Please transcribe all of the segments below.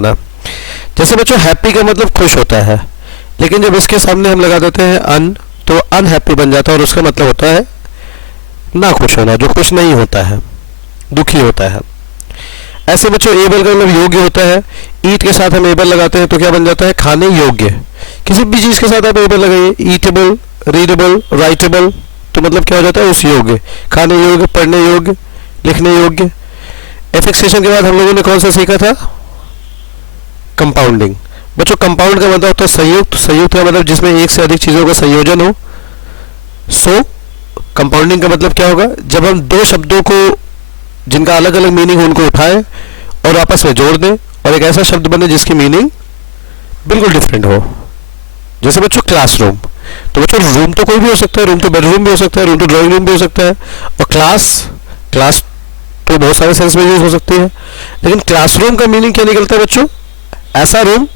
ना। जैसे बच्चों हैप्पी का मतलब खुश होता है, लेकिन जब इसके सामने हम लगा देते हैं अन, तो अनहैप्पी बन जाता है और उसका मतलब होता है ना खुश होना, जो खुश नहीं होता है, दुखी होता है। ऐसे बच्चों एबल का मतलब योग्य होता है। ईट के साथ हम एबल लगाते हैं तो क्या बन जाता है, खाने योग्य। किसी भी चीज़ के साथ आप एबल लगाइए, ईटेबल, रीडेबल, राइटेबल, तो मतलब क्या हो जाता है, उस योग्य, खाने योग्य, पढ़ने योग्य, लिखने योग्य। एफिक्सेशन के बाद हम लोगों ने कौन सा सीखा था, कंपाउंडिंग। बच्चों कंपाउंड का मतलब होता है संयुक्त, संयुक्त का मतलब जिसमें एक से अधिक चीज़ों का संयोजन हो। सो कंपाउंडिंग का मतलब क्या होगा, जब हम दो शब्दों को जिनका अलग अलग मीनिंग उनको उठाएं और आपस में जोड़ दें और एक ऐसा शब्द बने जिसकी मीनिंग बिल्कुल डिफरेंट हो। जैसे बच्चों क्लासरूम, तो बच्चों रूम तो कोई भी हो सकता है, रूम तो बेडरूम भी हो सकता है, रूम तो ड्राइंग रूम भी हो सकता है, और क्लास, क्लास तो बहुत सारे सेंस में यूज हो सकती है। लेकिन क्लासरूम का मीनिंग क्या निकलता है बच्चों, ऐसा रूम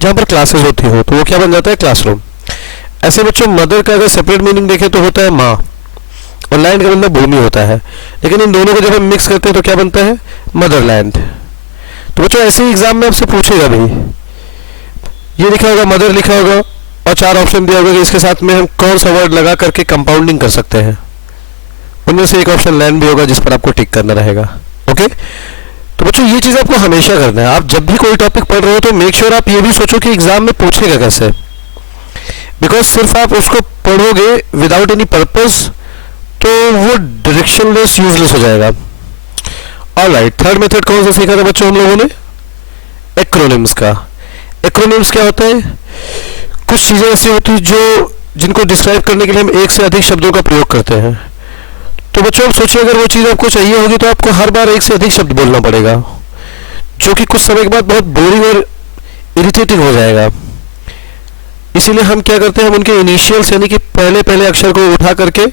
जहाँ पर क्लासेस होती हो, तो वो क्या बन जाता है, क्लासरूम। ऐसे बच्चों मदर का अगर सेपरेट मीनिंग देखें तो होता है माँ, और लैंड का मतलब भूमि होता है, लेकिन इन दोनों को जब हम मिक्स करते हैं तो क्या बनता है, मदरलैंड। तो बच्चों ऐसे ही एग्जाम में आपसे पूछेगा भी, ये लिखा होगा मदर लिखा होगा और चार ऑप्शन दिया होगा कि इसके साथ में हम कौन सा वर्ड लगा करके कंपाउंडिंग कर सकते हैं। उनमें से एक ऑप्शन लैंड भी होगा जिस पर आपको टिक करना रहेगा। ओके, तो बच्चों ये चीज़ आपको हमेशा करना है। आप जब भी कोई टॉपिक पढ़ रहे हो तो मेक श्योर आप ये भी सोचो कि एग्जाम में पूछेगा कैसे, बिकॉज सिर्फ आप उसको पढ़ोगे विदाउट एनी पर्पस तो वो डायरेक्शनलेस, यूजलेस हो जाएगा। ऑलराइट, थर्ड मेथड कौन सा सीखा था बच्चों हम लोगों ने, एक्रोनिम्स का। एक्रोनिम्स क्या होता है, कुछ चीज़ें ऐसी होती हैं जो जिनको डिस्क्राइब करने के लिए हम एक से अधिक शब्दों का प्रयोग करते हैं। तो बच्चों आप सोचिए अगर वो चीज़ आपको चाहिए होगी तो आपको हर बार एक से अधिक शब्द बोलना पड़ेगा, जो कि कुछ समय के बाद बहुत बोरिंग और इरिटेटिंग हो जाएगा। इसीलिए हम क्या करते हैं, हम उनके इनिशियल्स यानी कि पहले पहले अक्षर को उठा करके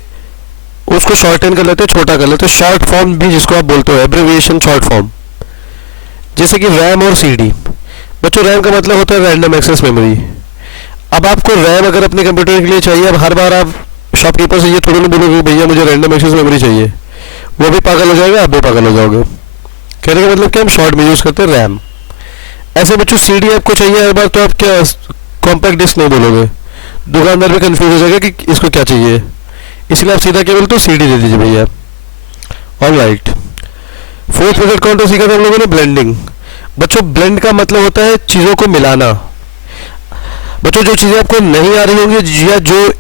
उसको शॉर्टन कर लेते हैं, छोटा कर लेते हैं, शॉर्ट फॉर्म भी जिसको आप बोलते हो, एब्रिविएशन शॉर्ट फॉर्म, जैसे कि रैम और सीडी। बच्चों रैम का मतलब होता है रैंडम एक्सेस मेमोरी। अब आपको रैम अगर अपने कंप्यूटर के लिए चाहिए, अब हर बार आप शॉपकीपर से ये थोड़ी ना बोलोगे भैया मुझे रैंडम एक्सेस मेमोरी चाहिए, वो भी पागल हो जाएगा, आप भी पागल हो जाओगे। कहने का मतलब क्या, हम शॉर्ट में यूज़ करते हैं रैम। ऐसे बच्चों सीडी आपको चाहिए हर बार, तो आप क्या कॉम्पैक्ट डिस्क नहीं बोलोगे, दुकानदार भी कंफ्यूज हो जाएगा कि इसको क्या चाहिए, इसलिए आप सीधा क्या बोलते हो, सीडी दे दीजिए भैया। ऑलराइट, फोर्थ मेथड कौन सा सीखा था हम लोगों ने, ब्लेंडिंग। बच्चों ब्लेंड का मतलब होता है चीज़ों को मिलाना। बच्चों जो चीज़ें आपको नहीं आ रही होंगी या जो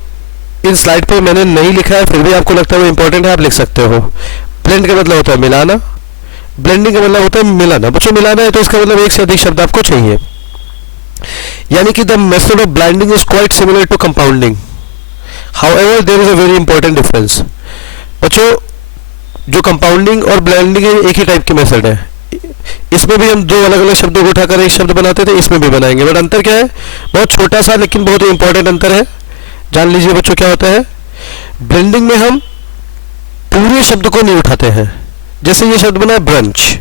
इन स्लाइड पर मैंने नहीं लिखा है फिर भी आपको लगता है वो इंपॉर्टेंट है, आप लिख सकते हो। ब्लेंड का मतलब होता है मिलाना, ब्लेंडिंग का मतलब होता है मिलाना। बच्चों मिलाना है तो इसका मतलब एक से अधिक शब्द आपको चाहिए, यानी कि the method of blending is quite similar to compounding, however there is a very important difference. बच्चों जो कंपाउंडिंग और ब्लेंडिंग एक ही टाइप के मेथड है, इसमें भी हम दो अलग अलग शब्दों को उठाकर एक शब्द बनाते थे, इसमें भी बनाएंगे, बट अंतर क्या है, बहुत छोटा सा लेकिन बहुत ही इंपॉर्टेंट अंतर है। जान लीजिए बच्चों क्या होता है, ब्लेंडिंग में हम पूरे शब्द को नहीं उठाते हैं। जैसे ये शब्द बना है ब्रंच,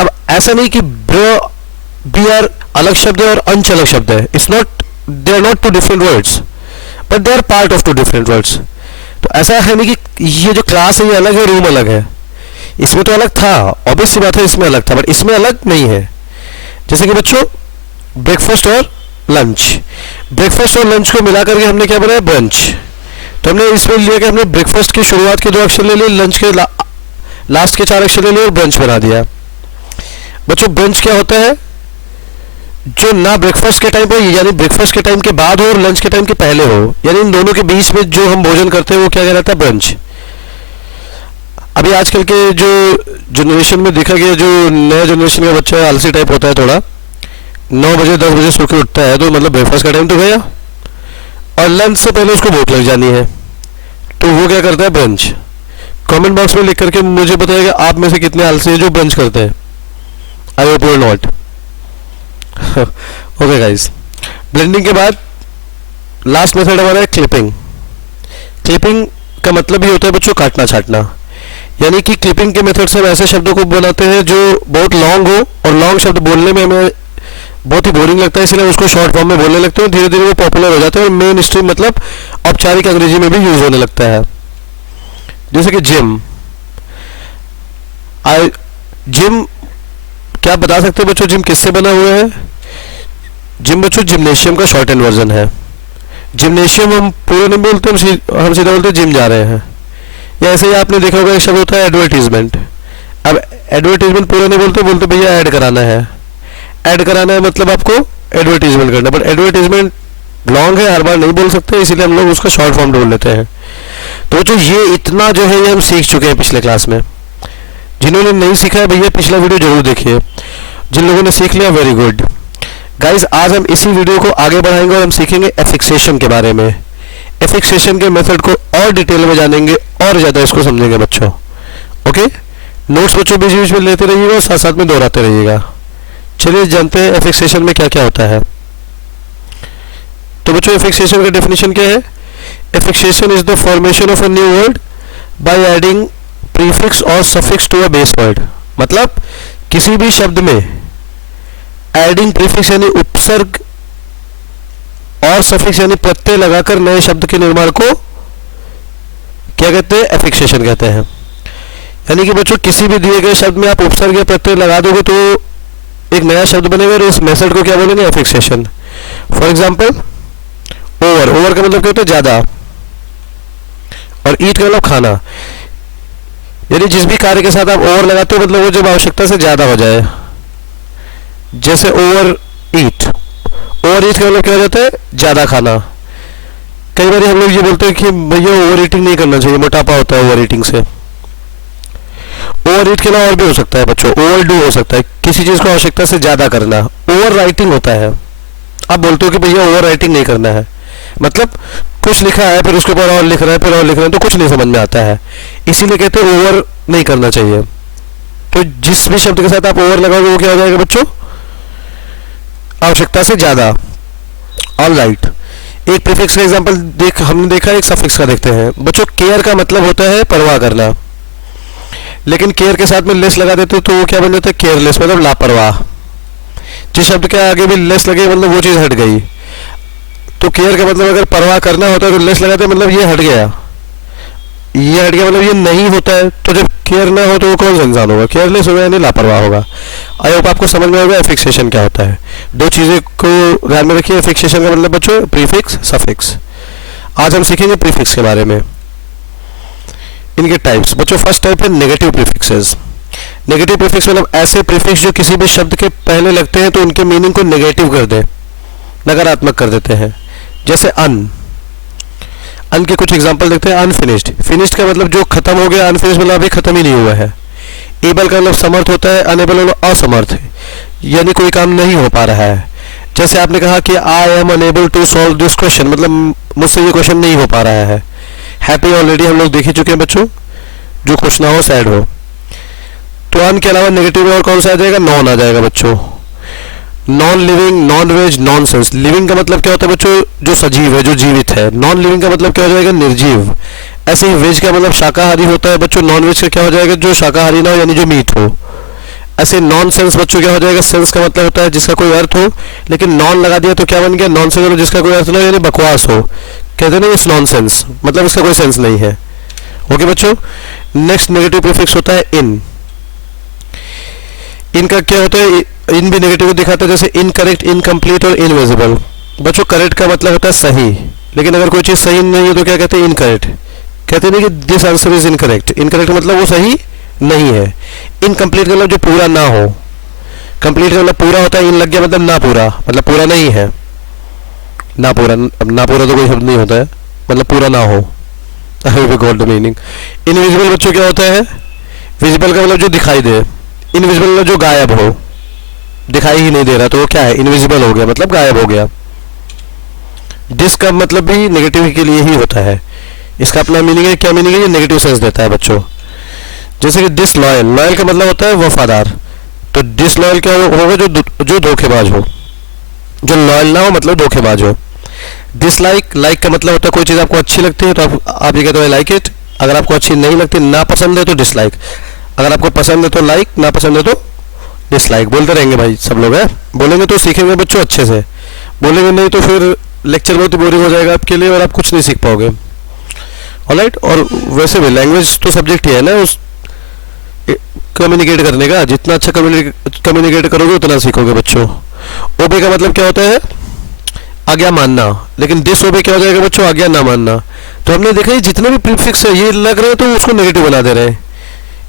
अब ऐसा नहीं कि बी आर अलग शब्द है और अंच अलग शब्द है, it's not, they are not two different words but they are part of two different words. तो ऐसा है नहीं कि ये जो क्लास है ये अलग है, रूम अलग है, इसमें तो अलग था, ऑब्वियस सी बात है इसमें अलग था, बट इसमें अलग नहीं है। जैसे कि बच्चों ब्रेकफास्ट और लंच, ब्रेकफास्ट और लंच को मिला करके हमने क्या बनाया, ब्रंच। तो हमने इसमें लिया कि हमने ब्रेकफास्ट की शुरुआत के 2 अक्षर ले लिए, लंच के लास्ट के 4 अक्षर ले लिए और ब्रंच बना दिया। बच्चों ब्रंच क्या होता है, जो ना ब्रेकफास्ट के टाइम पर यानी ब्रेकफास्ट के टाइम के बाद हो और लंच के टाइम के पहले हो, यानी इन दोनों के बीच में जो हम भोजन करते हैं वो क्या कहलाता है, ब्रंच। अभी आजकल के जो जनरेशन में देखा गया, जो नया जनरेशन का बच्चा है आलसी टाइप होता है थोड़ा, 9 बजे 10 बजे सो के उठता है, तो मतलब ब्रेकफास्ट का टाइम तो गया और लंच से पहले उसको भूख लग जानी है, तो वो क्या करता है, ब्रंच। कमेंट बॉक्स में लिख करके मुझे बताइएगा आप में से कितने आलसी हैं जो ब्रंच करते हैं। I hope you not. Okay guys, blending के बाद लास्ट मेथड हमारा है क्लिपिंग। क्लिपिंग का मतलब ही होता है बच्चों काटना छाटना, यानी कि क्लिपिंग के मेथड से हम ऐसे शब्दों को बनाते हैं जो बहुत लॉन्ग हो, और लॉन्ग शब्द बोलने में हमें बहुत ही बोरिंग लगता है, इसलिए उसको शॉर्ट फॉर्म में बोलने लगते हैं, धीरे धीरे वो पॉपुलर हो जाते हैं और मेन स्ट्रीम मतलब औपचारिक अंग्रेजी में भी यूज होने लगता है। जैसे कि जिम, जिम क्या आप बता सकते हैं बच्चों जिम किससे बना हुआ है? जिम बच्चों जिम्नेशियम का शॉर्ट एंड वर्जन है। जिम्नेशियम हम पूरा नहीं बोलते, हम सीधा बोलते हैं जिम जा रहे हैं। या ऐसे ही आपने देखा होगा एक शब्द होता है एडवर्टीजमेंट। अब एडवर्टीजमेंट पूरा नहीं बोलते, बोलते भैया ऐड कराना है। ऐड कराना है मतलब आपको एडवर्टीजमेंट करना, बट एडवर्टीजमेंट लॉन्ग है, हर बार नहीं बोल सकते, इसीलिए हम लोग उसका शॉर्ट फॉर्म ढूंढ लेते हैं। तो जो ये इतना जो है ये हम सीख चुके हैं पिछले क्लास में। जिन्होंने नहीं सीखा है भैया पिछला वीडियो जरूर देखिए, जिन लोगों ने सीख लिया वेरी गुड। गाइस आज हम इसी वीडियो को आगे बढ़ाएंगे और हम सीखेंगे एफिक्सेशन के बारे में। एफिक्सेशन के मेथड को और डिटेल में जानेंगे और ज़्यादा इसको समझेंगे बच्चों। ओके, नोट्स बच्चों बीच बीच में लेते रहिएगा और साथ साथ में दोहराते रहिएगा। चलिए जानते हैं एफिक्सेशन में क्या क्या होता है। तो बच्चों एफिक्सेशन का डेफिनेशन क्या है? Affixation is the formation of a new word by adding prefix और suffix to a base word. मतलब किसी भी शब्द में एडिंग प्रीफिक्स यानी उपसर्ग और सफिक्स यानी प्रत्यय लगाकर नए शब्द के निर्माण को क्या कहते हैं? एफिक्सेशन कहते हैं। यानी कि बच्चों किसी भी दिए गए शब्द में आप उपसर्ग या प्रत्यय लगा दोगे तो एक नया शब्द बनेगा और इस मेथड को क्या बोलेंगे? एफिक्सेशन। फॉर एग्जाम्पल ओवर, ओवर का मतलब क्या होता है? ज्यादा। और ईट का मतलब खाना, यानी जिस भी कार्य के साथ आप ओवर लगाते हो मतलब वो जब आवश्यकता से ज्यादा हो जाए। जैसे ओवर ईट, ओवर ईट का मतलब क्या हो जाता है? ज्यादा खाना। कई बार हम लोग ये बोलते हैं कि भैया ओवर ईटिंग नहीं करना चाहिए, मोटापा होता है ओवर ईटिंग से। ओवर ईट के अलावा और भी हो सकता है बच्चों, ओवर डू हो सकता है, किसी चीज को आवश्यकता से ज्यादा करना। ओवर राइटिंग होता है, आप बोलते हो कि भैया ओवर राइटिंग नहीं करना है, मतलब कुछ लिखा है फिर उसके ऊपर और लिख रहा है, फिर और लिख रहा है, तो कुछ नहीं समझ में आता है, इसीलिए कहते हैं ओवर नहीं करना चाहिए। तो जिस भी शब्द के साथ आप ओवर लगाओगे वो क्या हो जाएगा बच्चों? आवश्यकता से ज्यादा। ऑल राइट, एक प्रीफिक्स का एग्जांपल हमने देखा, एक सफिक्स का देखते हैं बच्चों। केयर का मतलब होता है परवाह करना, लेकिन केयर के साथ में लेस लगा देते तो वो क्या बन जाता है? केयरलेस, मतलब लापरवाह। जिस शब्द के आगे भी लेस लगे मतलब वो चीज हट गई। तो केयर का मतलब अगर परवाह करना होता है तो लेस लगाते मतलब ये हट गया, ये हट गया मतलब ये नहीं होता है। तो जब केयर ना हो तो वो कौन सा इंसान होगा? केयरलेस होगा यानी लापरवाह होगा। आई होप आपको समझ में होगा एफिक्सेशन क्या होता है। दो चीजें को ध्यान में रखिए, एफिक्सेशन का मतलब बच्चों प्रीफिक्स सफिक्स। आज हम सीखेंगे प्रीफिक्स के बारे में, इनके टाइप्स। बच्चों फर्स्ट टाइप है नेगेटिव प्रीफिक्सेस। नेगेटिव प्रीफिक्स मतलब ऐसे प्रीफिक्स जो किसी भी शब्द के पहले लगते हैं तो उनके मीनिंग को नेगेटिव कर दे, नकारात्मक कर देते हैं। जैसे अन, अन के कुछ एग्जांपल देखते हैं। अनफिनिश्ड, फिनिश्ड का मतलब जो खत्म हो गया, अनफिनिश्ड मतलब अभी खत्म ही नहीं हुआ है। एबल का मतलब समर्थ होता है, अनेबल मतलब असमर्थ, यानी कोई काम नहीं हो पा रहा है। जैसे आपने कहा कि I am unable to solve this question, मतलब मुझसे ये क्वेश्चन नहीं हो पा रहा है। हैप्पी ऑलरेडी हम लोग देख ही चुके हैं बच्चों, जो खुश ना हो, सैड हो। तो अन के अलावा नेगेटिव में और कौन सा आ जाएगा? नॉन आ जाएगा बच्चों। Non living, non veg, non sense. Living का मतलब क्या होता है बच्चों? जो सजीव है, जो जीवित है। नॉन लिविंग का मतलब क्या हो जाएगा? निर्जीव। ऐसे ही वेज का मतलब शाकाहारी होता है बच्चों। नॉन वेज का क्या हो जाएगा? जो शाकाहारी ना हो यानी जो मीट हो। ऐसे नॉन सेंस बच्चों क्या हो जाएगा? सेंस का मतलब होता है जिसका कोई अर्थ हो, लेकिन नॉन लगा दिया तो क्या बन गया? नॉन सेंस, जिसका कोई अर्थ ना हो यानी बकवास हो, कहते नहीं इट्स नॉनसेंस, मतलब इसका कोई सेंस नहीं है। ओके बच्चों, नेक्स्ट नेगेटिव प्रीफिक्स होता है इन। इनका क्या होता है? इन भी नेगेटिव दिखाता है, जैसे इनकरेक्ट, इनकम्प्लीट और इनविजिबल। बच्चों करेक्ट का मतलब होता है सही, लेकिन अगर कोई चीज सही नहीं है तो क्या कहते हैं? इनकरेक्ट। कहते नहीं कि this answer is incorrect, incorrect मतलब वो सही नहीं है। इनकम्प्लीट का मतलब जो पूरा ना हो। कंप्लीट का मतलब पूरा होता है, इन लग गया मतलब ना पूरा, मतलब पूरा नहीं है। ना पूरा, ना पूरा तो कोई शब्द नहीं होता है, मतलब पूरा ना हो। I got the meaning. Invisible बच्चों क्या होता है? विजिबल का मतलब जो दिखाई दे, इनविजिबल मतलब जो गायब हो, दिखाई ही नहीं दे रहा, तो वो क्या है? इनविजिबल हो गया, मतलब गायब हो गया। डिस का मतलब भी नेगेटिव के लिए ही होता है, इसका अपना मीनिंग है। क्या मीनिंग है? ये नेगेटिव सेंस देता है बच्चों। जैसे कि डिसलॉयल, लॉयल का मतलब होता है वफादार, तो डिसलॉयल क्या होगा? जो धोखेबाज हो, जो लॉयल ना हो मतलब धोखेबाज हो। डिसलाइक, लाइक का मतलब होता है कोई चीज़ आपको अच्छी लगती है तो आप ये कहते हो लाइक इट। अगर आपको अच्छी नहीं लगती, ना पसंद है तो डिसलाइक। अगर आपको पसंद है तो लाइक, ना पसंद है तो डिसलाइक। बोलते रहेंगे भाई सब लोग, है बोलेंगे तो सीखेंगे बच्चों अच्छे से, बोलेंगे नहीं तो फिर लेक्चर बहुत बोरिंग हो जाएगा आपके लिए और आप कुछ नहीं सीख पाओगे। ऑलराइट, और वैसे भी लैंग्वेज तो सब्जेक्ट ही है ना, उस कम्युनिकेट करने का, जितना अच्छा कम्युनिकेट करोगे उतना सीखोगे बच्चों। ओबे का मतलब क्या होता है? आज्ञा मानना। लेकिन डिसओबे क्या हो जाएगा बच्चों? आज्ञा ना मानना। तो हमने देखा ये जितने भी प्रीफिक्स है ये लग रहे हैं तो उसको नेगेटिव बना दे रहे हैं।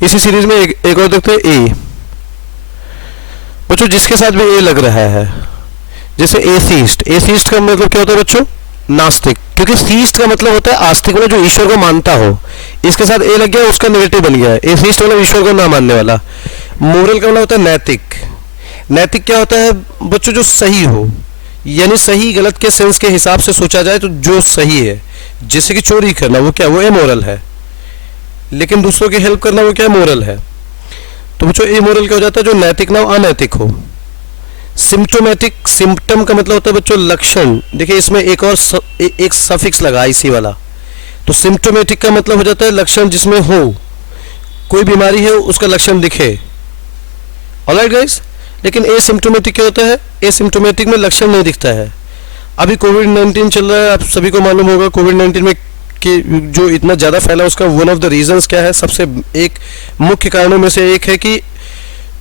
इसी सीरीज में एक और देखते हैं, ए बच्चों, जिसके साथ भी ए लग रहा है, जैसे एथीस्ट। एथीस्ट का मतलब क्या होता है बच्चों? नास्तिक। क्योंकि थीस्ट का मतलब होता है आस्तिक वाला, जो ईश्वर को मानता हो। इसके साथ ए लग गया, उसका नेगेटिव बन गया है। एथीस्ट मतलब ईश्वर को ना मानने वाला। मोरल का मतलब होता है नैतिक। नैतिक क्या होता है बच्चों? जो सही हो, यानी सही गलत के सेंस के हिसाब से सोचा जाए तो जो सही है। जैसे कि चोरी करना, वो क्या? वो इमोरल है। लेकिन दूसरों की हेल्प करना, वो क्या? मोरल है। तो बच्चों इमोरल क्या हो जाता है? जो नैतिक ना हो, अनैतिक हो। सिम्टोमेटिक, सिम्टम का मतलब होता है बच्चों लक्षण। देखिए इसमें एक और एक सफिक्स लगा इसी वाला। तो सिम्टोमेटिक का मतलब हो जाता है लक्षण जिसमें हो, कोई बीमारी है उसका लक्षण दिखे। Alright guys. लेकिन एसिम्टोमेटिक क्या होता है? एसिम्टोमेटिक में लक्षण नहीं दिखता है। अभी कोविड-19 चल रहा है, आप सभी को मालूम होगा। कोविड-19 में कि जो इतना ज़्यादा फैला, उसका वन ऑफ द रीजंस क्या है? सबसे एक मुख्य कारणों में से एक है कि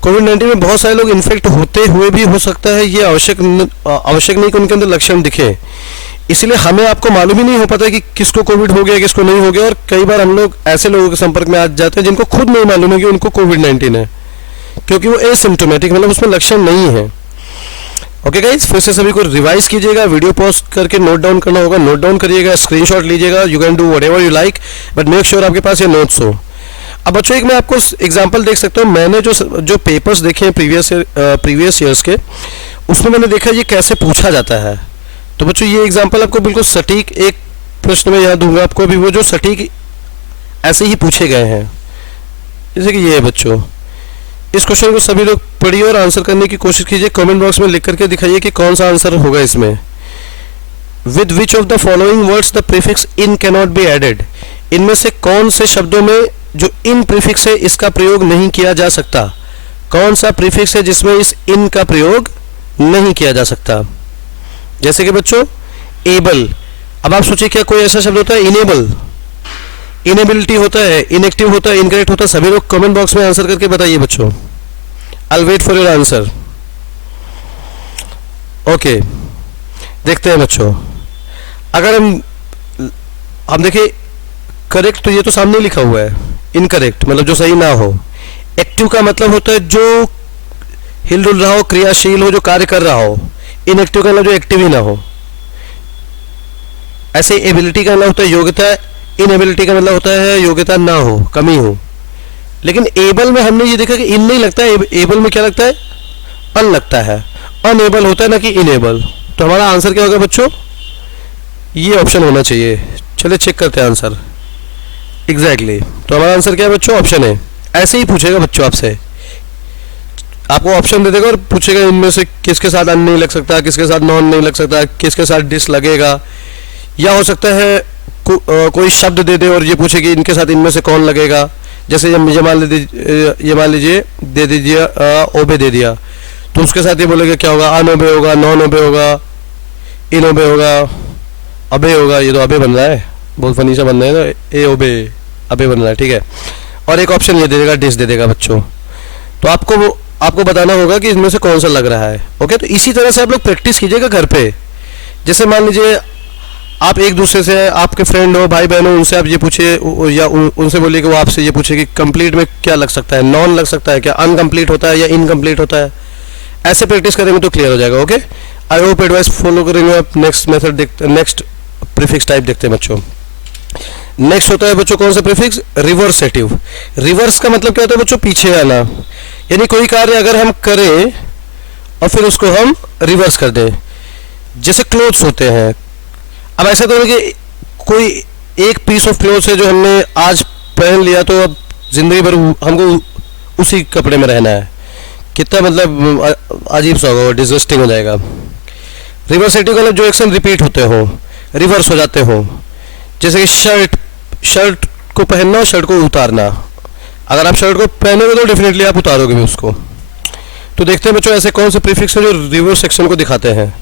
कोविड-19 में बहुत सारे लोग इन्फेक्ट होते हुए भी हो सकता है ये आवश्यक नहीं कि उनके अंदर लक्षण दिखे। इसलिए हमें आपको मालूम ही नहीं हो पाता कि किसको कोविड हो गया, किसको नहीं हो गया। और कई बार हम लोग ऐसे लोगों के संपर्क में आ जाते हैं जिनको खुद नहीं मालूम है कि उनको कोविड-19 है, क्योंकि वो एसिम्टोमेटिक मतलब उसमें लक्षण नहीं है। ओके गाइज, फिर से सभी को रिवाइज कीजिएगा। वीडियो पॉज करके नोट डाउन करना होगा, नोट डाउन करिएगा, स्क्रीनशॉट लीजिएगा। You can do whatever you like, but make sure आपके पास ये नोट्स हो। अब बच्चों एक मैं आपको एग्जांपल देख सकता हूँ। मैंने जो पेपर्स देखे हैं प्रीवियस ईयर्स के, उसमें मैंने देखा ये कैसे पूछा जाता है। तो बच्चों ये एग्जांपल आपको बिल्कुल सटीक एक प्रश्न में यहाँ दूंगा आपको अभी, वो जो सटीक ऐसे ही पूछे गए हैं। जैसे कि ये है बच्चों, इस क्वेश्चन को सभी लोग पढ़िए और आंसर करने की कोशिश कीजिए। कमेंट बॉक्स में लिख करके दिखाइए कि कौन सा आंसर होगा इसमें। With which of the following words the prefix in cannot be added? इनमें से कौन से शब्दों में जो इन प्रीफिक्स है इसका प्रयोग नहीं किया जा सकता? कौन सा प्रीफिक्स है जिसमें इस इन का प्रयोग नहीं किया जा सकता? जैसे कि बच्चों एबल। अब आप सोचिए क्या कोई ऐसा शब्द होता है इनेबल? इनेबिलिटी होता है, इनएक्टिव होता है, इनकरेक्ट होता है। सभी लोग कमेंट बॉक्स में आंसर करके बताइए बच्चों। I will wait for your answer. Okay, देखते हैं बच्चों। अगर हम देखिए करेक्ट, तो ये तो सामने लिखा हुआ है। इनकरेक्ट मतलब जो सही ना हो। एक्टिव का मतलब होता है जो हिल डुल रहा हो, क्रियाशील हो, जो कार्य कर रहा हो। इनएक्टिव का मतलब जो एक्टिव ही ना हो। ऐसे एबिलिटी का मतलब होता है योग्यता, इनएबिलिटी का मतलब होता है योग्यता ना हो, कमी हो। लेकिन एबल में हमने ये देखा कि इन नहीं लगता है, एबल में क्या लगता है? अन लगता है। अनएबल होता है ना कि इनेबल। तो हमारा आंसर क्या होगा बच्चों? ये ऑप्शन होना चाहिए। चलिए चेक करते हैं आंसर। एग्जैक्टली तो हमारा आंसर क्या है बच्चों? ऑप्शन है। ऐसे ही पूछेगा बच्चों आपसे, आपको ऑप्शन दे देगा और पूछेगा इनमें से किसके साथ अन नहीं लग सकता, किसके साथ नॉन नहीं लग सकता, किसके साथ डिस लगेगा। या हो सकता है कोई शब्द दे दे और ये पूछे कि इनके साथ इनमें से कौन लगेगा। जैसे ये मान लीजिए दे दीजिए ओबे दे दिया, तो उसके साथ ये बोलेगा क्या होगा? अन ओबे होगा, नॉन ओबे होगा, इन ओबे होगा, अबे होगा। ये तो अबे बन रहा है, बहुत फनी सा बन रहा है ना, ए ओबे अबे बन रहा है, ठीक है। और एक ऑप्शन ये दे देगा, डिस दे देगा बच्चों। तो आपको बताना होगा कि इसमें से कौन सा लग रहा है। ओके, तो इसी तरह से आप लोग प्रैक्टिस कीजिएगा घर पे। जैसे मान लीजिए आप एक दूसरे से, आपके फ्रेंड हो, भाई बहन हो, उनसे आप ये पूछिए या उनसे बोलिए कि वो आपसे ये पूछे कि कंप्लीट में क्या लग सकता है, नॉन लग सकता है क्या, अनकम्प्लीट होता है या इनकम्प्लीट होता है। ऐसे प्रैक्टिस करेंगे तो क्लियर हो जाएगा। Okay, I hope advice follow करेंगे आप। नेक्स्ट मेथड देखते, नेक्स्ट प्रीफिक्स टाइप देखते हैं बच्चों। नेक्स्ट होता है बच्चों कौन सा प्रीफिक्स? रिवर्सेटिव। रिवर्स का मतलब क्या होता है बच्चों? पीछे आना। यानी कोई कार्य अगर हम करें और फिर उसको हम रिवर्स कर दें। जैसे क्लोथ्स होते हैं। अब ऐसा तो नहीं कि कोई एक पीस ऑफ क्लोथ्स है जो हमने आज पहन लिया तो अब जिंदगी भर हमको उसी कपड़े में रहना है। कितना मतलब अजीब सा होगा, डिसगस्टिंग हो जाएगा। रिवर्सेटिव का मतलब जो एक्शन रिपीट होते हो, रिवर्स हो जाते हो। जैसे कि शर्ट को पहनना और शर्ट को उतारना। अगर आप शर्ट को पहनोगे तो डेफिनेटली आप उतारोगे भी उसको। तो देखते हैं बच्चों ऐसे कौन से प्रीफिक्स है जो रिवर्स सेक्शन को दिखाते हैं।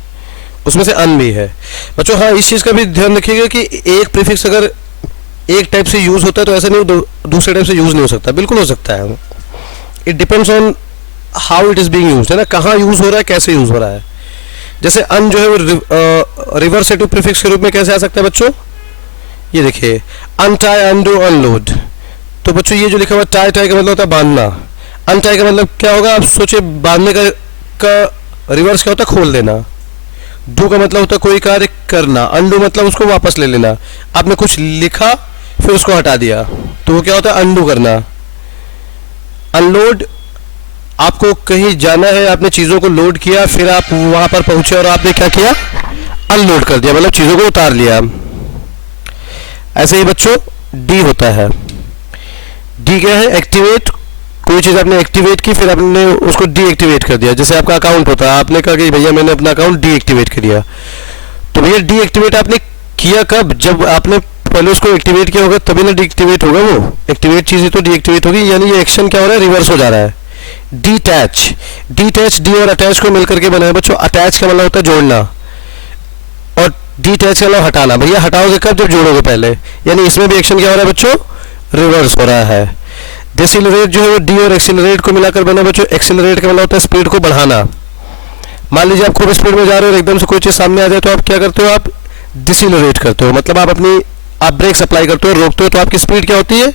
उसमें से अन भी है बच्चों। हाँ, इस चीज़ का भी ध्यान रखिएगा कि एक प्रीफिक्स अगर एक टाइप से यूज़ होता है तो ऐसा नहीं दूसरे टाइप से यूज़ नहीं हो सकता। बिल्कुल हो सकता है, it depends on how it is being used, है ना, कहाँ यूज हो रहा है, कैसे यूज हो रहा है। जैसे अन जो है वो रिवर्सेटिव प्रीफिक्स के रूप में कैसे आ सकता है बच्चों, ये देखिए अनटाई, अनडू, अनलोड। तो बच्चों ये जो लिखा हुआ टाई, टाई का मतलब होता है बांधना, अनटाई का मतलब क्या होगा, आप सोचिए बांधने का रिवर्स क्या होता है, खोल देना। डू का मतलब होता है कोई कार्य करना, अनडू मतलब उसको वापस ले लेना। आपने कुछ लिखा फिर उसको हटा दिया तो वो क्या होता है, अनडू करना। अनलोड, आपको कहीं जाना है, आपने चीज़ों को लोड किया, फिर आप वहां पर पहुंचे और आपने क्या किया, अनलोड कर दिया, मतलब चीज़ों को उतार लिया। ऐसे ही बच्चों डी होता है। डी क्या है, एक्टिवेट, कोई चीज़ आपने एक्टिवेट की फिर आपने उसको डीएक्टिवेट कर दिया। जैसे आपका अकाउंट होता है, आपने कहा कि भैया मैंने अपना अकाउंट डीएक्टिवेट कर दिया, तो भैया डीएक्टिवेट आपने किया कब, जब आपने पहले उसको एक्टिवेट किया होगा तभी ना डीएक्टिवेट होगा, वो एक्टिवेट चीज़ ही तो डीएक्टिवेट होगी, यानी ये एक्शन क्या हो रहा है, रिवर्स हो जा रहा है। डीटैच, डीटैच डी और अटैच को मिलकर के बना है बच्चों। अटैच का मतलब होता है जोड़ना और डीटैच का मतलब हटाना। भैया हटाओगे कब, जब जोड़ोगे पहले, यानी इसमें भी एक्शन क्या हो रहा है बच्चों, रिवर्स हो रहा है। डिसेलरेट जो है वो डी और एक्सेलरेट को मिलाकर बना बच्चों। एक्सेलरेट का मतलब होता है स्पीड को बढ़ाना। मान लीजिए आप खूब स्पीड में जा रहे हो और एकदम से कोई चीज़ सामने आ जाए तो आप क्या करते हो, आप डिसेलरेट करते हो, मतलब आप ब्रेक अप्लाई करते हो, रोकते हो, तो आपकी स्पीड क्या होती है,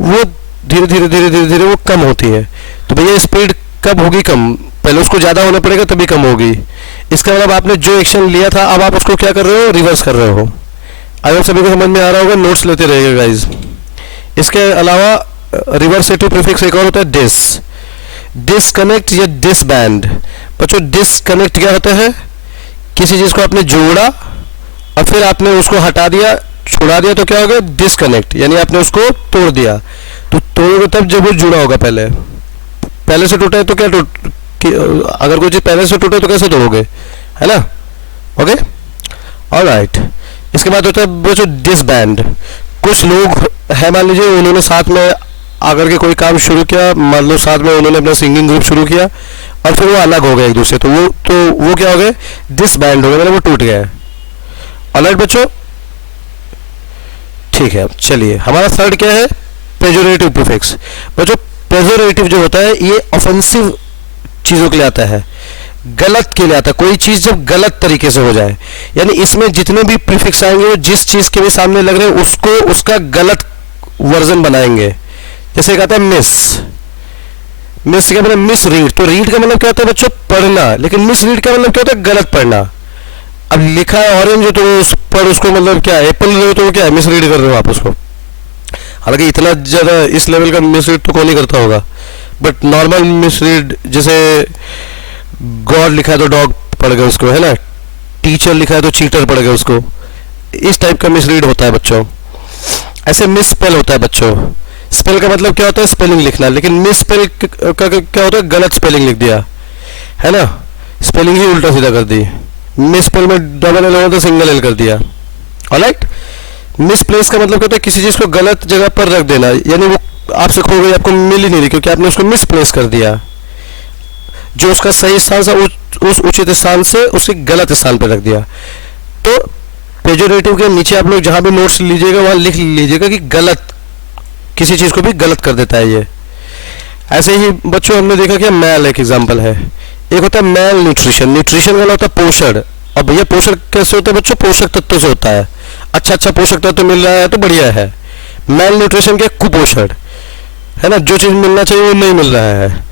वो धीरे धीरे धीरे धीरे धीरे वो कम होती है। तो भैया स्पीड कब होगी कम, पहले उसको ज़्यादा होना पड़ेगा तभी कम होगी। इसका मतलब आपने जो एक्शन लिया था अब आप उसको क्या कर रहे हो, रिवर्स कर रहे हो। अगर सभी को समझ में आ रहा होगा, नोट्स लेते रहिएगा गाइज। इसके अलावा रिवर्सेटिव प्रीफिक्स एक और होता है डिस, डिसकनेक्ट या डिसबैंड। बच्चों डिसकनेक्ट क्या होता है, किसी चीज़ को आपने जोड़ा और फिर आपने उसको हटा दिया, छुड़ा दिया, तो क्या हो गया, डिसकनेक्ट, यानी आपने उसको तोड़ दिया। तो तोड़ोगे तब जब वो जुड़ा होगा, पहले से टूटा है तो क्या अगर कोई चीज़ पहले से टूटे तो कैसे तोड़ोगे, है ना। Okay, alright. इसके बाद होता है बच्चों डिसबैंड। कुछ लोग है, मान लीजिए उन्होंने साथ में आकर के कोई काम शुरू किया, मान लो साथ में उन्होंने अपना सिंगिंग ग्रुप शुरू किया और फिर वो अलग हो गए एक दूसरे, तो वो क्या हो गए, डिसबैंड हो गए, मतलब वो टूट गए। ऑलराइट बच्चों, ठीक है। चलिए हमारा थर्ड क्या है, पेजोरेटिव प्रीफिक्स। बच्चों पेजोरेटिव जो होता है ये ऑफेंसिव चीज़ों के लिए आता है, गलत के लिए आता है। कोई चीज़ जब गलत तरीके से हो जाए, यानी इसमें जितने भी प्रीफिक्स आएंगे वो जिस चीज़ के भी सामने लग रहे हैं उसको उसका गलत वर्जन बनाएंगे। जैसे एक आता है मिस, मिस का मतलब मिस रीड, तो रीड का मतलब क्या होता है बच्चों, पढ़ना, लेकिन मिस रीड का मतलब क्या होता है, गलत पढ़ना। अब लिखा है ऑरेंज तो पढ़ उसको मतलब क्या है, एप्पल ले तो क्या है, मिस रीड कर रहे हो आप उसको। हालांकि इतना ज़्यादा इस लेवल का मिस रीड तो कौन नहीं करता होगा, बट नॉर्मल मिस रीड, जैसे गॉड लिखा है तो डॉग पढ़ गए उसको, है ना, टीचर लिखा है तो चीटर पढ़ गए उसको, इस टाइप का मिस रीड होता है बच्चों। ऐसे मिस स्पेल होता है बच्चों। स्पेल का मतलब क्या होता है, स्पेलिंग लिखना, लेकिन मिस स्पेल का क्या होता है, गलत स्पेलिंग लिख दिया, है ना, स्पेलिंग ही उल्टा सीधा कर दी। मिस स्पेल में डबल एल होता है, सिंगल एल कर दिया। ऑलराइट, मिस प्लेस का मतलब क्या होता है, किसी चीज़ को गलत जगह पर रख देना, यानी वो आपसे खो गई, आपको मिल ही नहीं रही क्योंकि आपने उसको मिस प्लेस कर दिया। जो उसका सही स्थान था उस उचित स्थान से उसे गलत स्थान पर रख दिया। तो पेजोरेटिव के नीचे आप लोग जहां भी नोट्स लीजिएगा वहां लिख लीजिएगा कि गलत, किसी चीज़ को भी गलत कर देता है ये। ऐसे ही बच्चों हमने देखा कि मैल एक एग्जाम्पल है। एक होता है मैल न्यूट्रिशन, न्यूट्रिशन वाला होता है पोषण। अब भैया पोषण कैसे होता है बच्चों, पोषक तत्वों से होता है। अच्छा पोषक तत्व मिल रहा है तो बढ़िया है। मैल न्यूट्रिशन क्या, कुपोषण, है ना, जो चीज़ मिलना चाहिए वो नहीं मिल रहा है।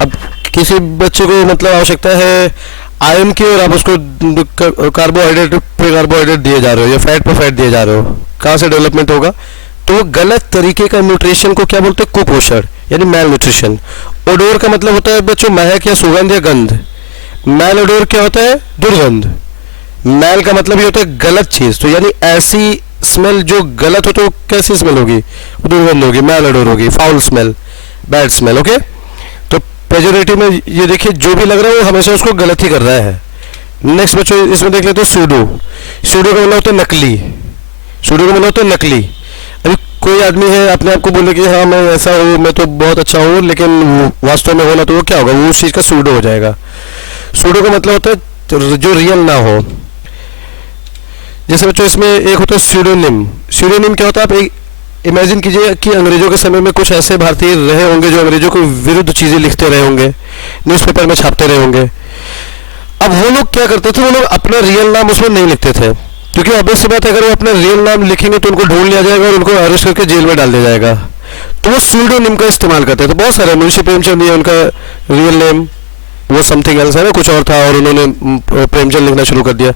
अब किसी बच्चे को मतलब आवश्यकता है आयरन की और आप उसको कार्बोहाइड्रेट पे कार्बोहाइड्रेट दिए जा रहे हो या फैट पे फैट दिए जा रहे हो, कहाँ से डेवलपमेंट होगा। तो वो गलत तरीके का न्यूट्रिशन को क्या बोलते हैं, कुपोषण, यानी मैल न्यूट्रिशन। ओडोर का मतलब होता है बच्चों महक या सुगंध या गंध। मैल ओडोर क्या होता है, दुर्गंध। मैल का मतलब ये होता है गलत चीज़, तो यानी ऐसी स्मेल जो गलत हो तो कैसी स्मेल होगी, वो दुर्गंध होगी, मैल ओडोर होगी, foul smell, bad smell. Okay, तो पेजोरेटिव में ये देखिए जो भी लग रहा है वो हमेशा उसको गलत ही कर रहा है। नेक्स्ट बच्चों इसमें देख लेते हैं सूडो। सूडो का मतलब होता है नकली, सूडो का मतलब होता है नकली। अभी कोई आदमी है अपने आप को बोले कि हाँ मैं ऐसा हूँ, मैं तो बहुत अच्छा हूँ, लेकिन वास्तव में होना तो वो क्या होगा, वो उस चीज़ का सूडो हो जाएगा। सूडो का मतलब होता है जो रियल ना हो। जैसे बच्चों इसमें एक होता है स्यूडोनिम। स्यूडोनिम क्या होता है, आप इमेजिन कीजिए कि अंग्रेजों के समय में कुछ ऐसे भारतीय रहे होंगे जो अंग्रेजों के विरुद्ध चीज़ें लिखते रहे होंगे, न्यूज़पेपर में छापते रहे होंगे। अब वो लोग क्या करते थे, वो लोग अपना रियल नाम उसमें नहीं लिखते थे, क्योंकि ऑब्वियस सी बात है अगर वो अपना रियल नाम लिखेंगे तो उनको ढूंढ लिया जाएगा और उनको अरेस्ट करके जेल में डाल दिया जाएगा। तो वो सूडोनिम का इस्तेमाल करते थे। बहुत सारे, मुंशी प्रेमचंद ये उनका रियल नेम, वो समथिंग एल्स है ना, कुछ और था, और उन्होंने प्रेमचंद लिखना शुरू कर दिया।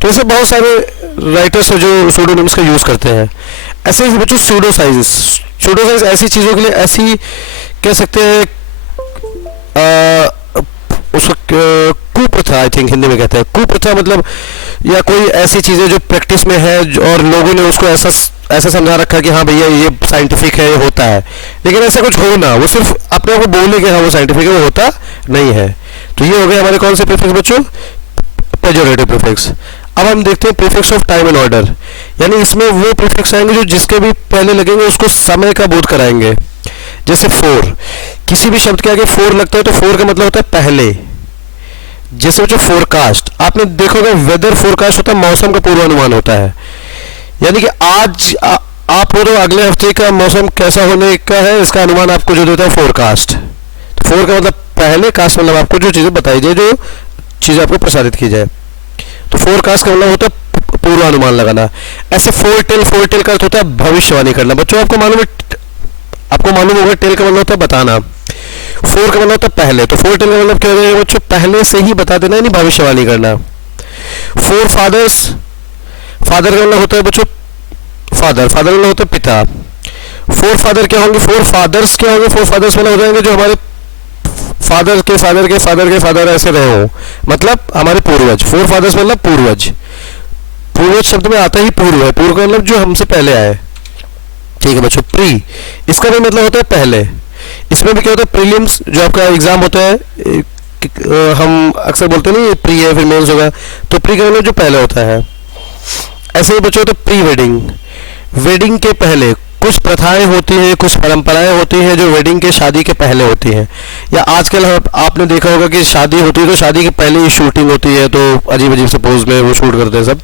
तो ऐसे बहुत सारे राइटर्स हैं जो सूडोनिम्स का यूज़ करते हैं। ऐसे ही बच्चों सूडोसाइज, सूडोसाइज ऐसी चीज़ों के लिए, ऐसी कह सकते हैं उसको कुप्रथा, आई थिंक हिंदी में कहते हैं कुप्रथा, मतलब या कोई ऐसी चीज़ें जो प्रैक्टिस में है और लोगों ने उसको ऐसा ऐसा समझा रखा कि हाँ भैया ये साइंटिफिक है, ये होता है, लेकिन ऐसा कुछ हो ना, वो सिर्फ अपने आप को बोले कि हाँ वो साइंटिफिक है, वो होता नहीं है। तो ये हो गए हमारे कौन से प्रीफिक्स बच्चों, पेजोरेटिव प्रीफिक्स। अब हम देखते हैं prefix of time and order, यानी इसमें वो प्रीफिक्स आएंगे जो जिसके भी पहले लगेंगे उसको समय का बोध कराएंगे। जैसे फोर, किसी भी शब्द के आगे फोर लगता है तो फोर का मतलब होता है पहले। जैसे बच्चों फोरकास्ट, आपने देखा होगा वेदर फोरकास्ट होता है, मौसम का पूर्वानुमान होता है, यानी कि आज आप हो तो अगले हफ्ते का मौसम कैसा होने का है इसका अनुमान आपको जो देता है फोरकास्ट। तो फोर का मतलब पहले, कास्ट मतलब आपको जो चीज़ें बताई जाए, जो चीज़ें आपको प्रसारित की जाए। तो फोरकास्ट का मतलब होता है पूर्वानुमान लगाना। ऐसे फोरटेल, फोरटेल का अर्थ होता है भविष्यवाणी करना। बच्चों आपको मालूम होगा टेल का मतलब होता है बताना, फोर का मतलब होता है पहले, तो फोरटेल का मतलब क्या हो जाएगा बच्चों, पहले से ही बता देना, यानी भविष्यवाणी करना। फोर फादर्स, फादर का मतलब होता है बच्चों फादर, फादर का मतलब होता है पिता। फोर फादर क्या होंगे, फोर फादर्स क्या होंगे, फोर फादर्स मतलब हो जाएंगे जो हमारे फादर के फादर के फादर के फादर ऐसे रहे हो, मतलब हमारे पूर्वज। फोर फादर्स मतलब पूर्वज, पूर्वज शब्द में आता ही पूर्व है, पूर्व का मतलब जो हमसे पहले आए। ठीक है बच्चों, प्री, इसका भी मतलब होता है पहले। इसमें भी क्या होता है, प्रीलिम्स जो आपका एग्जाम होता है, हम अक्सर बोलते नहीं प्री है फिर मेंस होगा, तो प्री का मतलब जो पहले होता है। ऐसे ही बच्चों तो प्री वेडिंग, वेडिंग के पहले कुछ प्रथाएं होती हैं, कुछ परंपराएं होती हैं जो वेडिंग के, शादी के पहले होती हैं। या आजकल आपने देखा होगा कि शादी होती है तो शादी के पहले ही शूटिंग होती है, तो अजीब अजीब से पोज में वो शूट करते हैं सब,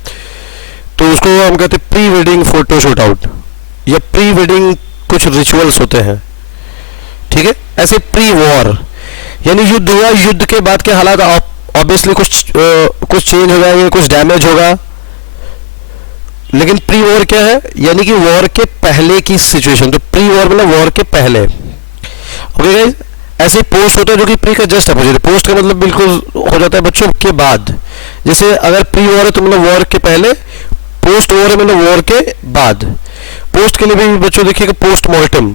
तो उसको हम कहते हैं pre wedding photo shoot out, या प्री वेडिंग कुछ रिचुअल्स होते हैं। ठीक है, ऐसे प्री वॉर, यानी युद्ध हुआ, युद्ध के बाद के हालात ऑब्वियसली कुछ चेंज हो जाएंगे, कुछ डैमेज होगा, लेकिन प्री वॉर क्या है, यानी कि वॉर के पहले की सिचुएशन। तो प्री वॉर मतलब वॉर के पहले। ओके गाइस, ऐसे पोस्ट होता है जो कि प्री का जस्ट अपोजिट है। पोस्ट का मतलब बिल्कुल हो जाता है बच्चों के बाद। जैसे अगर प्री वॉर है तो मतलब वॉर के पहले, पोस्ट वॉर है मतलब वॉर के बाद। पोस्ट के लिए भी बच्चों देखिएगा पोस्टमार्टम,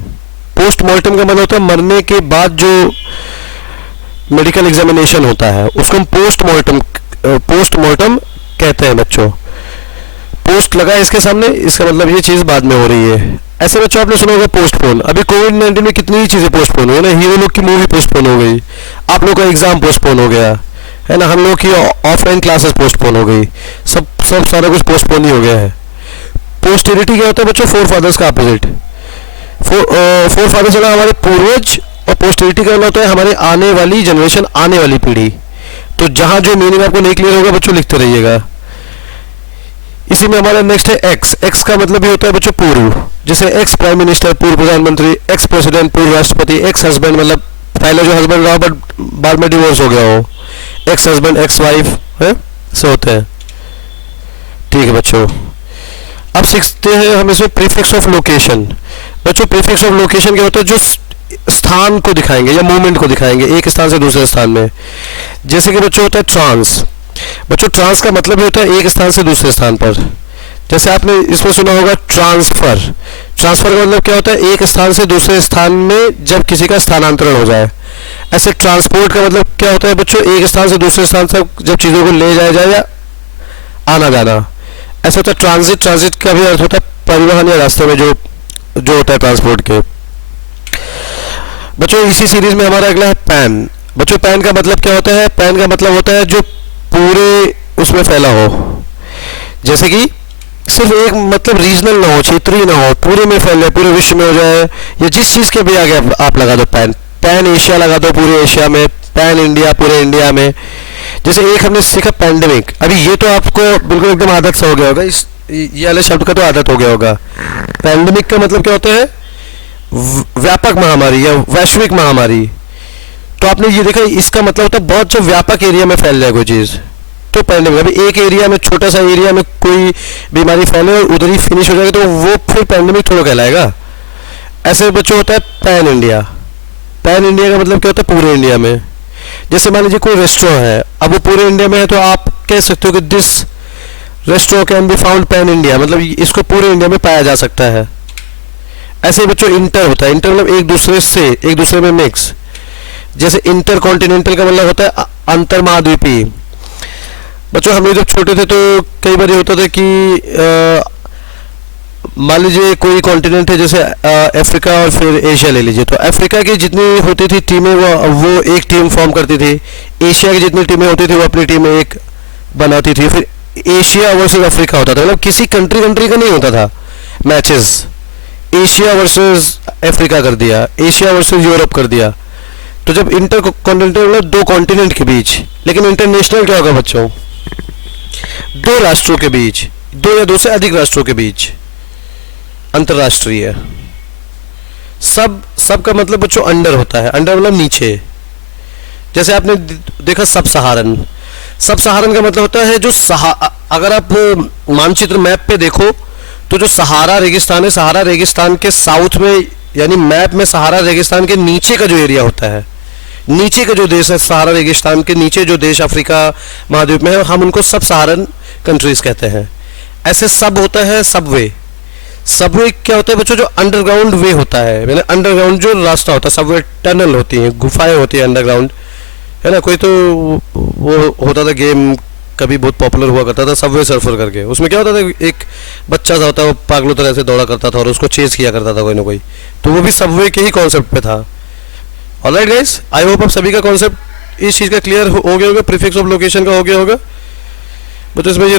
पोस्टमार्टम का मतलब होता है मरने के बाद जो मेडिकल एग्जामिनेशन होता है उसको हम पोस्टमार्टम कहते हैं बच्चों। पोस्ट लगा है इसके सामने, इसका मतलब ये चीज़ बाद में हो रही है। ऐसे बच्चों आपने सुना होगा पोस्टपोन, अभी कोविड-19 में कितनी ही चीज़ें पोस्टपोन हुई ना, हीरो लोग की मूवी पोस्टपोन हो गई, आप लोग का एग्जाम पोस्टपोन हो गया है ना, हम लोग की ऑफलाइन क्लासेस पोस्टपोन हो गई, सब सारा कुछ पोस्टपोन ही हो गया है। पोस्टेरिटी क्या होता है बच्चों, फोर फादर्स का अपोजिट। फोर फादर्स होना हमारे पूर्वज, और पोस्टेरिटी का होता है हमारे आने वाली जनरेशन, आने वाली पीढ़ी। तो जहां जो मीनिंग आपको नहीं क्लियर होगा बच्चों लिखते रहिएगा। इसी में हमारा नेक्स्ट है एक्स, एक्स का मतलब भी होता है बच्चों पूर्व, जैसे एक्स प्राइम मिनिस्टर पूर्व प्रधानमंत्री, एक्स प्रेसिडेंट पूर्व राष्ट्रपति, एक्स हस्बैंड मतलब पहले जो हस्बैंड रहा बट बाद में डिवोर्स हो गया हो, एक्स हस्बैंड एक्स वाइफ है, ऐसे होते हैं। ठीक है बच्चों, अब सीखते हैं हम इसमें प्रीफिक्स ऑफ लोकेशन। बच्चों प्रीफिक्स ऑफ लोकेशन क्या होता है, जो स्थान को दिखाएंगे या मूवमेंट को दिखाएंगे एक स्थान से दूसरे स्थान में। जैसे कि बच्चों होता है ट्रांस, बच्चों ट्रांस का मतलब होता है एक स्थान से दूसरे स्थान पर। जैसे आपने इसमें सुना होगा ट्रांसफर, ट्रांसफर का मतलब क्या होता है, एक स्थान से दूसरे स्थान में जब किसी का स्थानांतरण हो जाए। ऐसे ट्रांसपोर्ट का मतलब क्या होता है बच्चों, एक स्थान से दूसरे स्थान तक जब चीज़ों को ले जाया जाए या आना जाना, ऐसा होता है ट्रांजिट। ट्रांजिट का भी अर्थ होता है परिवहन या रास्ते में जो होता है ट्रांसपोर्ट के। बच्चों इसी सीरीज में हमारा अगला है पैन। बच्चों पैन का मतलब क्या होता है, पैन का मतलब होता है जो पूरे उसमें फैला हो, जैसे कि सिर्फ एक मतलब रीजनल ना हो, क्षेत्रीय ना हो, पूरे में फैल जाए, पूरे विश्व में हो जाए, या जिस चीज़ के भी आगे आप लगा दो पैन। पैन एशिया लगा दो पूरे एशिया में, पैन इंडिया पूरे इंडिया में। जैसे एक हमने सीखा पैंडेमिक, अभी ये तो आपको बिल्कुल एकदम आदत सा हो गया होगा, ये वाले शब्द का तो आदत हो गया होगा। पैंडेमिक का मतलब क्या होता है? व्यापक महामारी या वैश्विक महामारी। तो आपने ये देखा, इसका मतलब होता है बहुत जो व्यापक एरिया में फैल जाए कोई चीज़, तो पैंडेमिक। अभी एक एरिया में, छोटा सा एरिया में कोई बीमारी फैले और उधर ही फिनिश हो जाएगा तो वो फिर पैंडेमिक थोड़ा कहलाएगा। ऐसे बच्चों होता है पैन इंडिया। पैन इंडिया का मतलब क्या होता है? पूरे इंडिया में। जैसे मान लीजिए कोई रेस्टोरेंट है, अब वो पूरे इंडिया में है तो आप कह सकते हो कि this restaurant can be found pan India, मतलब इसको पूरे इंडिया में पाया जा सकता है। ऐसे ही बच्चों इंटर होता है। इंटर मतलब एक दूसरे में मिक्स। जैसे इंटर कॉन्टिनेंटल का मतलब होता है अंतर महाद्वीपीय। बच्चों हम लोग जब छोटे थे तो कई बार ये होता था कि मान लीजिए कोई कॉन्टिनेंट है, जैसे अफ्रीका और फिर एशिया ले लीजिए, तो अफ्रीका की जितनी होती थी टीमें वो एक टीम फॉर्म करती थी। एशिया की जितनी टीमें होती थी वो अपनी टीम एक बनाती थी। फिर एशिया वर्सेस अफ्रीका होता था, मतलब किसी कंट्री का नहीं होता था मैचेस। एशिया वर्सेस अफ्रीका कर दिया, एशिया वर्सेस यूरोप कर दिया। तो जब इंटर कॉन्टिनेंटल मतलब दो कॉन्टिनेंट के बीच, लेकिन इंटरनेशनल क्या होगा बच्चों? दो राष्ट्रों के बीच, दो या दो से अधिक राष्ट्रों के बीच अंतरराष्ट्रीय। सब का मतलब बच्चों अंडर होता है। अंडर मतलब नीचे। जैसे आपने देखा सब सहारन का मतलब होता है जो अगर आप मानचित्र मैप पे देखो तो जो सहारा रेगिस्तान है, सहारा रेगिस्तान के साउथ में, यानी मैप में सहारा रेगिस्तान के नीचे का जो एरिया होता है, नीचे का जो देश है, सहारा रेगिस्तान के नीचे जो देश अफ्रीका महाद्वीप में है, हम उनको सब सहारन कंट्रीज कहते हैं। ऐसे सब होता है सबवे। सबवे क्या होता है बच्चों? जो अंडरग्राउंड वे होता है, मतलब अंडरग्राउंड जो रास्ता होता है। सबवे टनल होती है, गुफाएं होती है अंडरग्राउंड, है ना। कोई तो वो होता था गेम, कभी बहुत पॉपुलर हुआ करता था सबवे सर्फर करके। उसमें क्या होता था, एक बच्चा सा होता है वो पागलों तरह से दौड़ा करता था और उसको चेज किया करता था कोई ना कोई, तो वो भी सबवे के ही कॉन्सेप्ट पे था। ऑलराइट गाइस, आई होप आप सभी का कॉन्सेप्ट इस चीज़ का क्लियर हो गया होगा। प्रीफिक्स ऑफ लोकेशन का हो गया होगा। बट इसमें ये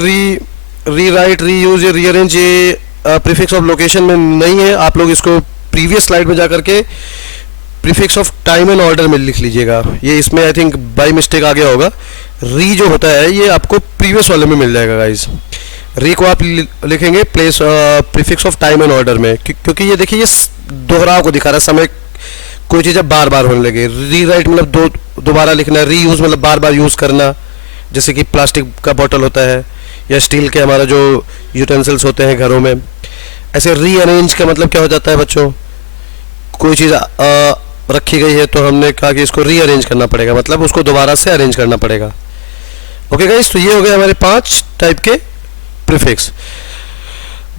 री राइट, री यूज, ये रीअरेंज, ये प्रीफिक्स ऑफ लोकेशन में नहीं है। आप लोग इसको प्रीवियस स्लाइड में जा करके prefix of time and order में लिख लीजिएगा। ये इसमें आई थिंक बाय मिस्टेक आ गया होगा। री जो होता है ये आपको प्रीवियस वाले में मिल जाएगा गाइस। री को आप लिखेंगे place prefix of time and order में, क्योंकि ये देखिए ये दोहराव को दिखा रहा है। समय कोई चीज़ बार बार होने लगे। री राइट मतलब दोबारा लिखना। री यूज़ मतलब बार बार यूज़ करना, जैसे कि प्लास्टिक का बॉटल होता है या स्टील के हमारा जो यूटेंसिल्स होते हैं घरों में। ऐसे रीअरेंज का मतलब क्या हो जाता है बच्चों? कोई चीज़ रखी गई है तो हमने कहा कि इसको रीअरेंज करना पड़ेगा, मतलब उसको दोबारा से अरेंज करना पड़ेगा। ओके गाइस, तो ये हो गए हमारे 5 टाइप के प्रीफिक्स।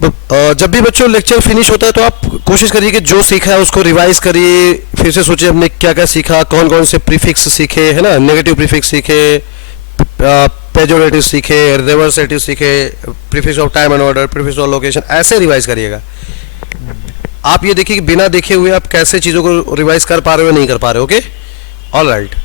जब भी बच्चों लेक्चर फिनिश होता है तो आप कोशिश करिए कि जो सीखा है उसको रिवाइज करिए, फिर से सोचिए हमने क्या क्या सीखा, कौन कौन से प्रीफिक्स सीखे, है ना। नेगेटिव प्रीफिक्स सीखे, पेजोरेटिव सीखे, रिवर्सेटिव सीखे, prefix of time and order, prefix of location, ऐसे रिवाइज करिएगा। आप ये देखिए कि बिना देखे हुए आप कैसे चीज़ों को रिवाइज कर पा रहे हो, नहीं कर पा रहे हो। Okay, all right.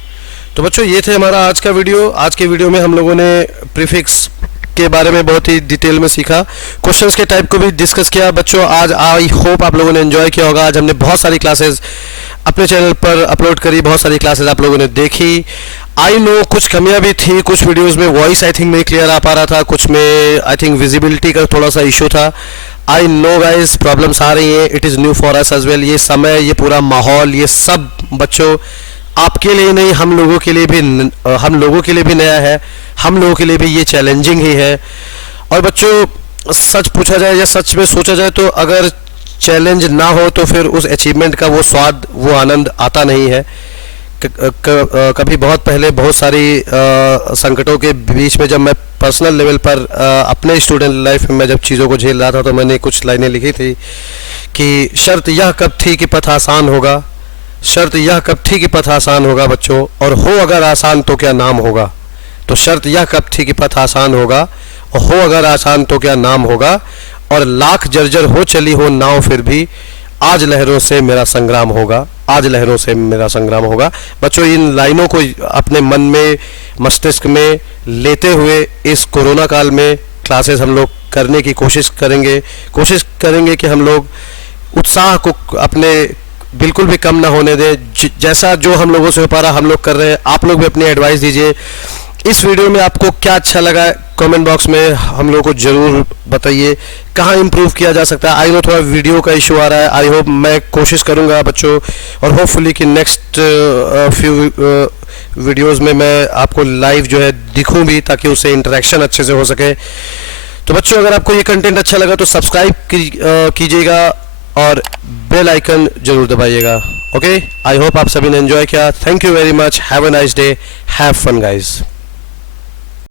तो बच्चों ये थे हमारा आज का वीडियो। आज के वीडियो में हम लोगों ने प्रीफिक्स के बारे में बहुत ही डिटेल में सीखा, क्वेश्चंस के टाइप को भी डिस्कस किया। बच्चों आज आई होप आप लोगों ने एंजॉय किया होगा। आज हमने बहुत सारी क्लासेस अपने चैनल पर अपलोड करी, बहुत सारी क्लासेस आप लोगों ने देखी। आई नो कुछ कमियां भी थी, कुछ वीडियोस में वॉइस आई थिंक नहीं क्लियर आ पा रहा था, कुछ में आई थिंक विजिबिलिटी का थोड़ा सा इशू था। आई नो गाइस प्रॉब्लम्स आ रही हैं, it is new for us as well. ये समय, ये पूरा माहौल, ये सब बच्चों आपके लिए नहीं, हम लोगों के लिए भी नया है, हम लोगों के लिए भी ये चैलेंजिंग ही है। और बच्चों सच पूछा जाए या सच में सोचा जाए तो अगर चैलेंज ना हो तो फिर उस अचीवमेंट का वो स्वाद, वो आनंद आता नहीं है। कभी बहुत पहले बहुत सारी संकटों के बीच में जब मैं पर्सनल लेवल पर अपने स्टूडेंट लाइफ में जब चीज़ों को झेल रहा था तो मैंने कुछ लाइनें लिखी थी कि शर्त यह कब थी कि पथ आसान होगा, शर्त यह कब थी कि पथ आसान होगा बच्चों, और हो अगर आसान तो क्या नाम होगा। तो शर्त यह कब थी कि पथ आसान होगा, और हो अगर आसान तो क्या नाम होगा, और लाख जर्जर हो चली हो नाव फिर भी आज लहरों से मेरा संग्राम होगा, आज लहरों से मेरा संग्राम होगा। बच्चों इन लाइनों को अपने मन में, मस्तिष्क में लेते हुए इस कोरोना काल में क्लासेस हम लोग करने की कोशिश करेंगे कि हम लोग उत्साह को अपने बिल्कुल भी कम ना होने दें। जैसा जो हम लोगों से हो पा रहा हम लोग कर रहे हैं। आप लोग भी अपनी एडवाइस दीजिए, इस वीडियो में आपको क्या अच्छा लगा कमेंट बॉक्स में हम लोगों को जरूर बताइए, कहाँ इंप्रूव किया जा सकता है। आई नो थोड़ा वीडियो का इशू आ रहा है, आई होप मैं कोशिश करूँगा बच्चों, और होपफुली कि नेक्स्ट फ्यू वीडियोस में मैं आपको लाइव जो है दिखूं भी, ताकि उससे इंटरेक्शन अच्छे से हो सके। तो बच्चों अगर आपको ये कंटेंट अच्छा लगा तो सब्सक्राइब कीजिएगा और बेल आइकन जरूर दबाइएगा। ओके, आई होप आप सभी ने एंजॉय किया। Thank you very much, have a nice day, have fun guys.